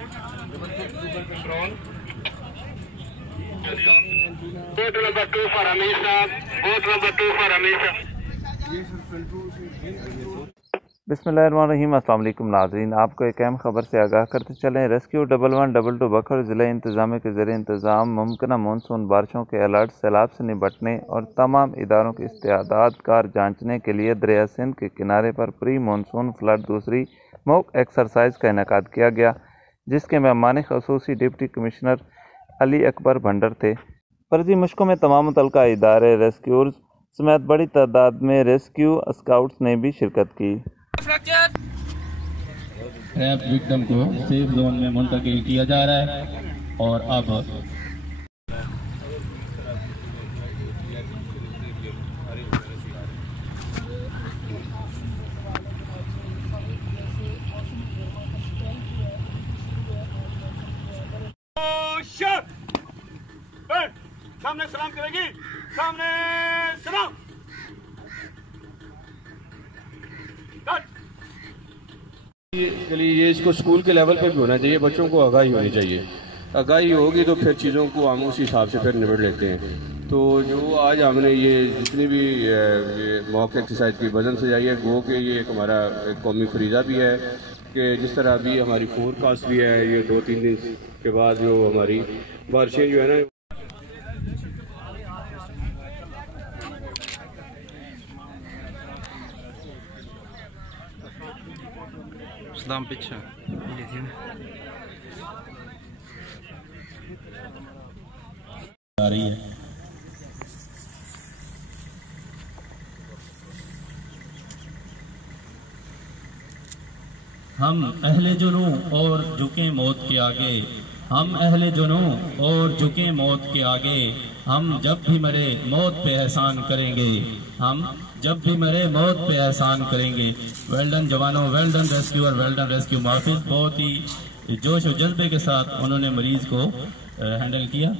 Boat number 2 for Hamisha. Boat number 2 for Hamisha. बिस्मिल्लाहिर्रहमानिर्रहीम। अस्सलाम वालेकुम नाज़रीन, आपको एक अहम खबर से आगाह करते चलें। रेस्क्यू 1112 बखर ज़िला इंतज़ाम के ज़रिए इंतज़ाम मुमकिन मानसून बारिशों के अलर्ट, सैलाब से निपटने और तमाम इदारों की इस्तेदाद कार जांचने के लिए दरिया सिंध के किनारे पर प्री मानसून फ्लड दूसरी मॉक एक्सरसाइज का इनेकाद किया गया, जिसके मेहमान ख़ुसूसी डिप्टी कमिश्नर अली अकबर भंडर थे। फर्जी मुश्कों में तमाम मुतल्लिका इदारे, रेस्क्यूर्स समेत बड़ी तादाद में रेस्क्यू स्काउट्स ने भी शिरकत की। ट्रैप विक्टिम को सेफ जोन में मुंतकिल किया जा रहा है और अब सामने सलाम करेगी, सामने सलाम। ये इसको स्कूल के लेवल पे भी होना चाहिए, बच्चों को आगाही होनी चाहिए। आगाही होगी तो फिर चीज़ों को हम उस हिसाब से फिर निबट लेते हैं। तो जो आज हमने ये जितनी भी मॉक एक्सरसाइज की वजन सजाई है, गो के ये एक हमारा एक कौमी फरीज़ा भी है कि जिस तरह अभी हमारी फोरकास्ट भी है, ये 2-3 दिन के बाद जो हमारी बारिशें जो है ना पीछे आ रही है। हम अहले जुनू और झुके मौत के आगे, हम अहले जुनू और झुके मौत के आगे, हम जब भी मरे मौत पे एहसान करेंगे, हम जब भी मरे मौत पे एहसान करेंगे। वेल्डन जवानों, वेल्डन रेस्क्यूअर, वेल्डन रेस्क्यू माफिज। बहुत ही जोश और जज्बे के साथ उन्होंने मरीज को हैंडल किया।